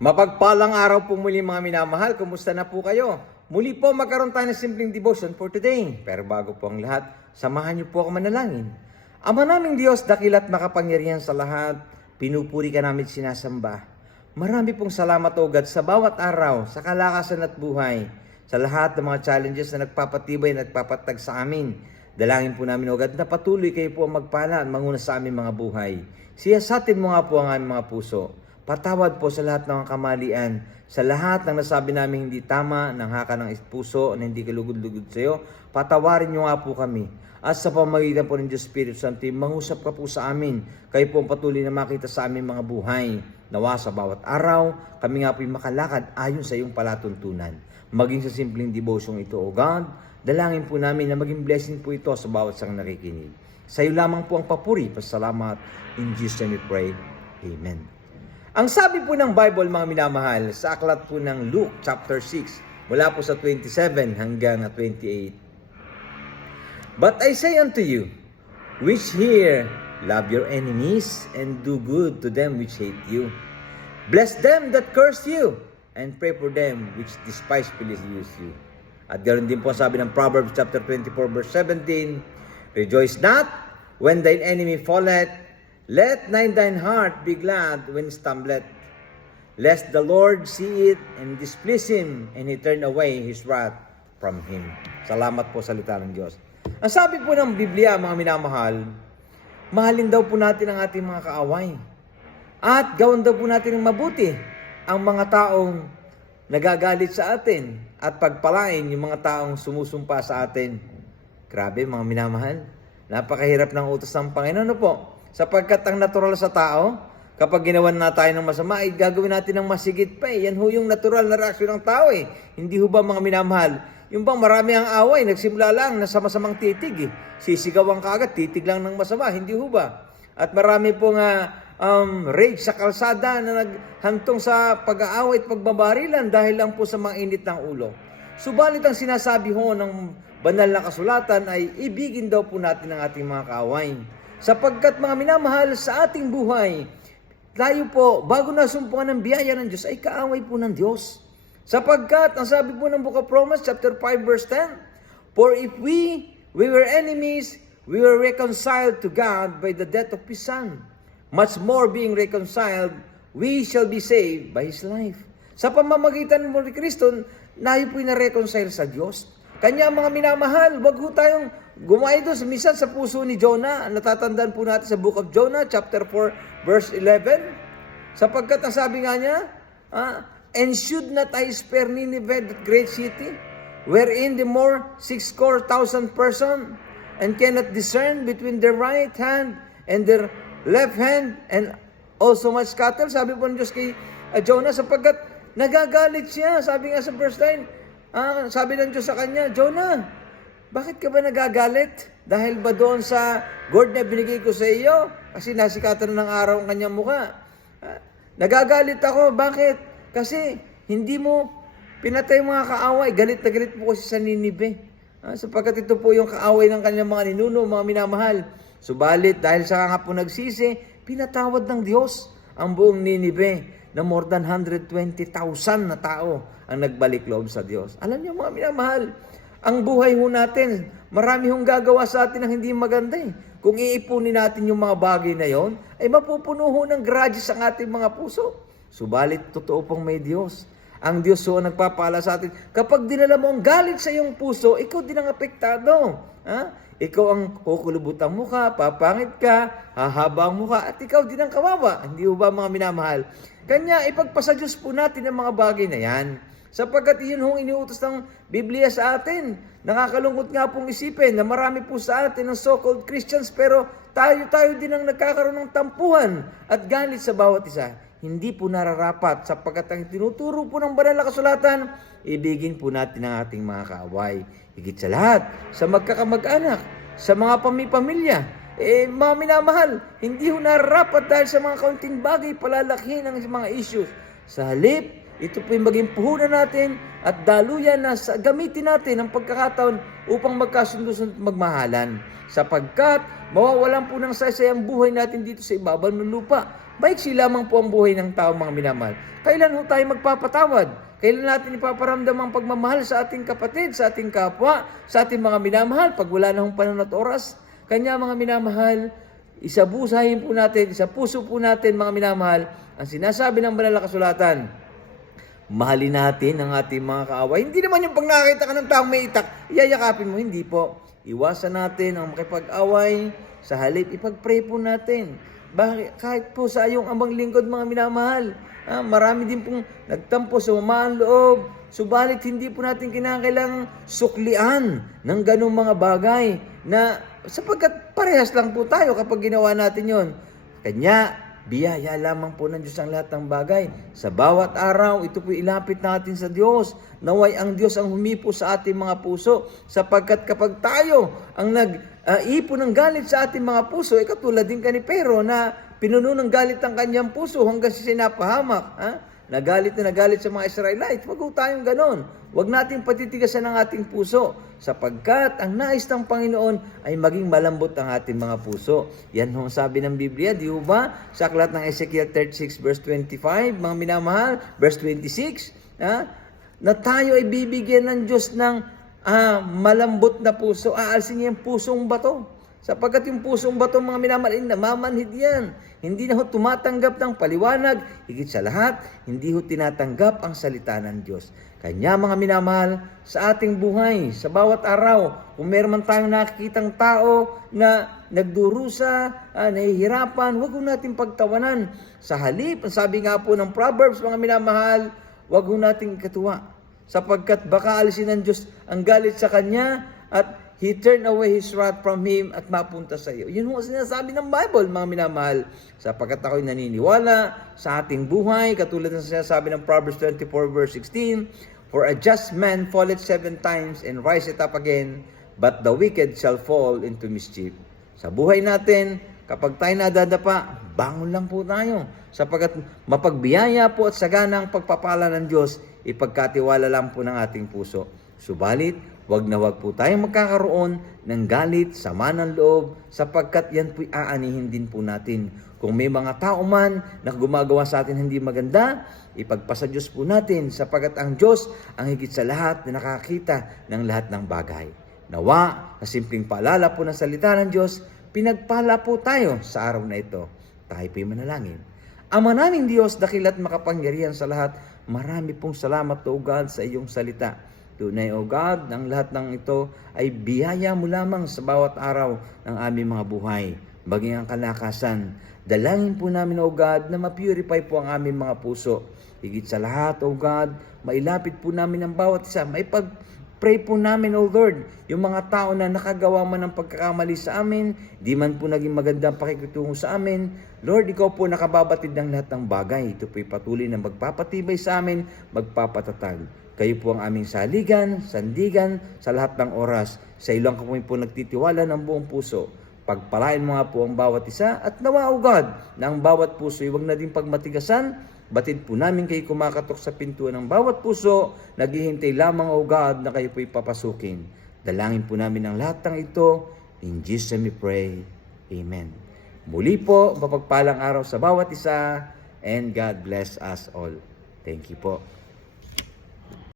Mapagpalang araw po muli mga minamahal. Kumusta na po kayo? Muli po magkaroon tayo ng simpleng devotion for today. Pero bago po ang lahat, samahan niyo po ako manalangin. Ama naming Diyos, dakilat makapangyarihan sa lahat, pinupuri ka namin sinasamba. Marami pong salamat o God sa bawat araw, sa kalakasan at buhay, sa lahat ng mga challenges na nagpapatibay at nagpapatag sa amin. Dalangin po namin o God na patuloy kayo po magpala at manguna sa aming mga buhay. Siyasatin mo nga po ang aming mga puso. Patawad po sa lahat ng kamalian, sa lahat ng nasabi namin hindi tama, ng haka ng puso na hindi kalugod-lugod sa iyo. Patawarin niyo nga po kami. At sa pamamagitan po ng Diyos Espiritu Santo, mangusap ka po sa amin. Kayo po ang patuloy na makita sa aming mga buhay. Nawa sa bawat araw, kami nga po'y makalakad ayon sa iyong palatuntunan. Maging sa simpleng devotion ito, O God, dalangin po namin na maging blessing po ito sa bawat sang nakikinig. Sa iyo lamang po ang papuri, pasalamat. In Jesus' name we pray. Amen. Ang sabi po ng Bible, mga minamahal, sa aklat po ng Luke chapter 6, mula po sa 27 hanggang 28. But I say unto you, which hear, love your enemies, and do good to them which hate you. Bless them that curse you, and pray for them which despitefully use you. At ganoon din po sabi ng Proverbs chapter 24 verse 17, rejoice not when thine enemy falleth, let thine heart be glad when he stumbleth, lest the Lord see it and displease him, and he turn away his wrath from him. Salamat po sa salita ng Diyos. Ang sabi po ng Biblia, mga minamahal, mahalin daw po natin ang ating mga kaaway. At gawin daw po natin ng mabuti ang mga taong nagagalit sa atin at pagpalain yung mga taong sumusumpa sa atin. Grabe mga minamahal, napakahirap ng utos ng Panginoon, ano po? Sapagkat ang natural sa tao, kapag ginawan na tayo ng masama, ay gagawin natin ng masigit pa eh. Yan ho yung natural na reaksyon ng tao eh. Hindi ho ba mga minamahal? Yung bang marami ang away, nagsimula lang na sa masamang titig eh. Sisigawan ka agad, titig lang ng masama, hindi ho ba? At marami pong rage sa kalsada na naghantong sa pag-aaway at pagbabarilan dahil lang po sa mga init ng ulo. Subalit ang sinasabi ho ng banal na kasulatan ay ibigin daw po natin ang ating mga kaaway. Sapagkat mga minamahal sa ating buhay, tayo po, bago nasumpungan ng biyaya ng Diyos, ay kaaway po ng Diyos. Sapagkat, ang sabi po ng Book of Romans, chapter 5, verse 10, for if we were enemies, we were reconciled to God by the death of His Son. Much more being reconciled, we shall be saved by His life. Sa pamamagitan mo ni Kristo, tayo po'y na-reconcile sa Diyos. Kanya mga minamahal, wag ho tayong gumaya doon minsan sa puso ni Jonah. Natatandaan po natin sa Book of Jonah, chapter 4, verse 11. Sapagkat ang sabi nga niya, and should not I spare Nineveh, that great city, wherein the more 6,000 person, and cannot discern between their right hand and their left hand, and also much cattle. Sabi po ng Diyos kay Jonah, sapagkat nagagalit siya. Sabi nga sa verse 9, sabi ng Diyos sa kanya, Jonah, bakit ka ba nagagalit? Dahil ba doon sa gourd na binigay ko sa iyo? Kasi nasikatan ng araw ang kanyang mukha. Nagagalit ako. Bakit? Kasi hindi mo pinatay mga kaaway. Galit na galit po kasi sa Ninive. Sapagkat ito po yung kaaway ng kanyang mga ninuno, mga minamahal. Subalit, dahil sa nga po nagsisi, pinatawad ng Diyos ang buong Ninive na more than 120,000 na tao ang nagbalik loob sa Diyos. Alam niyo mga minamahal, ang buhay ho natin, marami hong gagawa sa atin ng hindi maganda eh. Kung iipunin natin yung mga bagay na yon, ay mapupuno ho ng grudges ang ating mga puso. Subalit, totoo pong may Diyos. Ang Diyos ho ang nagpapala sa atin. Kapag dinala mo ang galit sa iyong puso, ikaw din ang apektado. Ikaw ang kukulubot ang mukha, papangit ka, hahaba ang mukha, at ikaw din ang kawawa. Hindi ho ba mga minamahal? Kanya, ipagpasa Diyos po natin ang mga bagay na yan. Sapagkat iyon hong iniutos ng Biblia sa atin. Nakakalungkot nga pong isipin na marami po sa atin ng so-called Christians, pero tayo din ang nagkakaroon ng tampuhan at galit sa bawat isa. Hindi po nararapat sapagkat ang tinuturo po ng banal na kasulatan, ibigin po natin ang ating mga kaaway. Higit sa lahat, sa magkakamag-anak, sa mga pamilya, mga minamahal, hindi ho nararapat dahil sa mga kaunting bagay palalakhin ang mga issues. Sa halip, ito po yung maging puhunan natin at daluyan na gamitin natin ang pagkakataon upang magkasundo-sundo at magmahalan. Sapagkat mawawalan po ng saysayang buhay natin dito sa ibabaw ng lupa. Maiksi lamang po ang buhay ng tao, mga minamahal. Kailan ho tayo magpapatawad? Kailan natin ipaparamdam ang pagmamahal sa ating kapatid, sa ating kapwa, sa ating mga minamahal pag wala na hong panahon at oras? Kanya mga minamahal, isabusahin po natin, isa puso po natin mga minamahal, ang sinasabi ng banal na kasulatan. Mahalin natin ang ating mga kaaway. Hindi naman yung pag nakakita ka ng taong may itak, iyayakapin mo. Hindi po. Iwasan natin ang makipag-away. Sa halip, ipag-pray po natin. Bakit? Kahit po sa iyong amang lingkod, mga minamahal. Marami din pong nagtampo sa mamaan loob. Subalit, hindi po natin kinakailangang suklian ng ganong mga bagay na sapagkat parehas lang po tayo kapag ginawa natin yon. Kanya, biyaya lamang po ng Diyos ang lahat ng bagay. Sa bawat araw, ito po ilapit natin sa Diyos. Naway ang Diyos ang humipo sa ating mga puso. Sapagkat kapag tayo ang nag-ipon ng galit sa ating mga puso, katulad din ka ni Pero na pinuno ng galit ang kanyang puso hanggang siya sinapahamak. Nagalit na nagalit sa mga Israelites. Wag po tayong ganon. Huwag natin patitigasan ang ating puso. Sapagkat ang nais ng Panginoon ay maging malambot ang ating mga puso. Yan ho sabi ng Biblia, di ba? Sa aklat ng Ezekiel 36 verse 25, mga minamahal, verse 26, na tayo ay bibigyan ng Diyos ng malambot na puso. Aalsin niya yung pusong bato. Sapagkat yung pusong bato, mga minamahal, namamanhid yan. Hindi na ho tumatanggap ng paliwanag. Higit sa lahat, hindi ho tinatanggap ang salita ng Diyos. Kanya mga minamahal, sa ating buhay, sa bawat araw, kung meron man tayong nakikitang tao na nagdurusa, nahihirapan, huwag ho natin pagtawanan. Sa halip, sabi nga po ng Proverbs, mga minamahal, huwag ho natin katuwa. Sapagkat baka alisin ng Diyos ang galit sa kanya at He turned away His wrath from him at mapunta sa iyo. Yun ho sinasabi ng Bible, mga minamahal. Sapagkat ako'y naniniwala sa ating buhay, katulad ng sinasabi ng Proverbs 24 verse 16, For a just man falleth 7 times and riseth up again, but the wicked shall fall into mischief. Sa buhay natin, kapag tayo nadadapa, bangon lang po tayo. Sapagkat mapagbiyaya po at sagana ang pagpapala ng Diyos, ipagkatiwala lang po ng ating puso. Subalit, wag na wag po tayong magkakaroon ng galit, sama ng loob, sapagkat yan po'y aanihin din po natin. Kung may mga tao man na gumagawa sa atin hindi maganda, ipagpasa Diyos po natin, sapagkat ang Diyos ang higit sa lahat na nakakita ng lahat ng bagay. Nawa, sa simpleng paalala po ng salita ng Diyos, pinagpala po tayo sa araw na ito. Tayo po'y manalangin. Ama naming Diyos, dakila't makapangyarihan sa lahat, marami pong salamat o God sa iyong salita. Tunay, O God, ang lahat ng ito ay biyaya mo lamang sa bawat araw ng aming mga buhay. Maging ang kalakasan. Dalangin po namin, O God, na ma-purify po ang aming mga puso. Higit sa lahat, O God, mailapit po namin ang bawat isa. Maipag-pray po namin, O Lord, yung mga tao na nakagawa man ng pagkakamali sa amin, di man po naging magandang pakikitungo sa amin. Lord, Ikaw po nakababatid ng lahat ng bagay. Ito po'y patuloy na magpapatibay sa amin, magpapatatag. Kayo po ang aming saligan, sandigan, sa lahat ng oras. Sa iyo lang kami po nagtitiwala ng buong puso. Pagpalain mo nga po ang bawat isa at nawa, O God, na ang bawat puso ay huwag na din pagmatigasan. Batid po namin kayo kumakatok sa pintuan ng bawat puso. Naghihintay lamang, O God, na kayo po'y papasukin. Dalangin po namin ang lahat ng ito. In Jesus we pray. Amen. Muli po, mapagpalang araw sa bawat isa. And God bless us all. Thank you po.